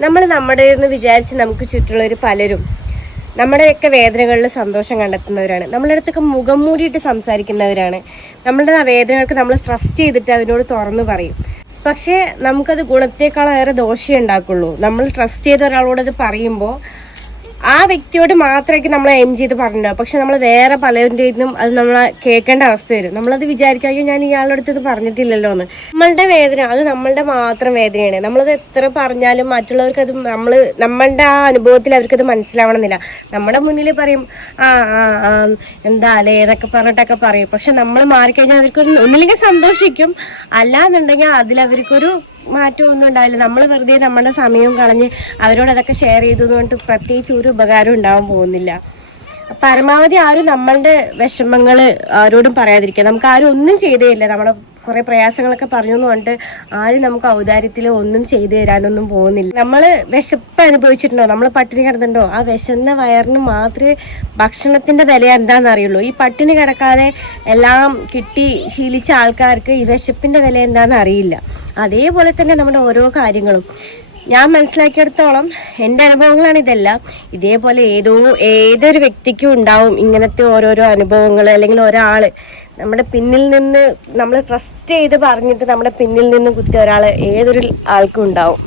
നമ്മൾ നമ്മുടെ എന്ന് വിചാരിച്ച് നമുക്ക് ചുറ്റുള്ളവർ പലരും നമ്മുടെയൊക്കെ വേദനകളിൽ സന്തോഷം കണ്ടെത്തുന്നവരാണ്. നമ്മളുടെ അടുത്തൊക്കെ മുഖം മൂടിയിട്ട് സംസാരിക്കുന്നവരാണ്. നമ്മളുടെ ആ വേദനകൾക്ക് നമ്മൾ ട്രസ്റ്റ് ചെയ്തിട്ട് അവരോട് തുറന്നു പറയും. പക്ഷേ നമുക്കത് ഗുണത്തേക്കാളേറെ ദോഷമേ ഉണ്ടാക്കുള്ളൂ. നമ്മൾ ട്രസ്റ്റ് ചെയ്ത ഒരാളോടത് പറയുമ്പോൾ ആ വ്യക്തിയോട് മാത്രമായിരിക്കും നമ്മൾ എയിം ചെയ്ത് പറഞ്ഞിട്ടുണ്ടാവും. പക്ഷെ നമ്മൾ വേറെ പലരുടെയും അത് നമ്മൾ കേൾക്കേണ്ട അവസ്ഥ വരും. നമ്മളത് വിചാരിക്കുകയോ ഞാൻ ഇയാളുടെ അടുത്ത് ഇത് പറഞ്ഞിട്ടില്ലല്ലോ എന്ന്. നമ്മളുടെ വേദന അത് നമ്മളുടെ മാത്രം വേദനയാണ്. നമ്മളത് എത്ര പറഞ്ഞാലും മറ്റുള്ളവർക്ക് അത് നമ്മളുടെ ആ അനുഭവത്തിൽ അവർക്കത് മനസ്സിലാവണമെന്നില്ല. നമ്മുടെ മുന്നിൽ പറയും എന്താ അല്ലേ എന്നൊക്കെ പറഞ്ഞിട്ടൊക്കെ പറയും. പക്ഷെ നമ്മൾ മാറിക്കഴിഞ്ഞാൽ അവർക്കൊരു ഒന്നില്ലെങ്കിൽ സന്തോഷിക്കും, അല്ലാന്നുണ്ടെങ്കിൽ അതിലവർക്കൊരു മാറ്റമൊന്നും ഉണ്ടാവില്ല. നമ്മൾ വെറുതെ നമ്മുടെ സമയവും കളഞ്ഞ് അവരോട് അതൊക്കെ ഷെയർ ചെയ്തതുകൊണ്ട് പ്രത്യേകിച്ച് ഒരു ഉപകാരം ഉണ്ടാവാൻ പോകുന്നില്ല. പരമാവധി ആരും നമ്മളുടെ വിഷമങ്ങൾ ആരോടും പറയാതിരിക്കുക. നമുക്ക് ആരും ഒന്നും ചെയ്തേ ഇല്ല. നമ്മുടെ കുറേ പ്രയാസങ്ങളൊക്കെ പറഞ്ഞു എന്ന് പറഞ്ഞിട്ട് ആരും നമുക്ക് ഔദാര്യത്തിൽ ഒന്നും ചെയ്തു തരാനൊന്നും പോകുന്നില്ല. നമ്മൾ വിശപ്പ് അനുഭവിച്ചിട്ടുണ്ടോ, നമ്മൾ പട്ടിണി കിടന്നിട്ടുണ്ടോ, ആ വിശന്ന വയറിന് മാത്രമേ ഭക്ഷണത്തിൻ്റെ വില എന്താണെന്ന് അറിയുള്ളൂ. ഈ പട്ടിണി കിടക്കാതെ എല്ലാം കിട്ടി ശീലിച്ച ആൾക്കാർക്ക് ഈ വിശപ്പിൻ്റെ വില എന്താണെന്ന് അറിയില്ല. അതേപോലെ തന്നെ നമ്മുടെ ഓരോ കാര്യങ്ങളും ഞാൻ മനസ്സിലാക്കിയെടുത്തോളം എൻ്റെ അനുഭവങ്ങളാണ് ഇതെല്ലാം. ഇതേപോലെ ഏതൊരു വ്യക്തിക്കും ഉണ്ടാവും ഇങ്ങനത്തെ ഓരോരോ അനുഭവങ്ങൾ. അല്ലെങ്കിൽ ഒരാൾ നമ്മുടെ പിന്നിൽ നിന്ന് നമ്മൾ ട്രസ്റ്റ് ചെയ്ത് പറഞ്ഞിട്ട് നമ്മുടെ പിന്നിൽ നിന്ന് കുത്തിയ ഒരാൾ ഏതൊരു ആൾക്കും ഉണ്ടാവും.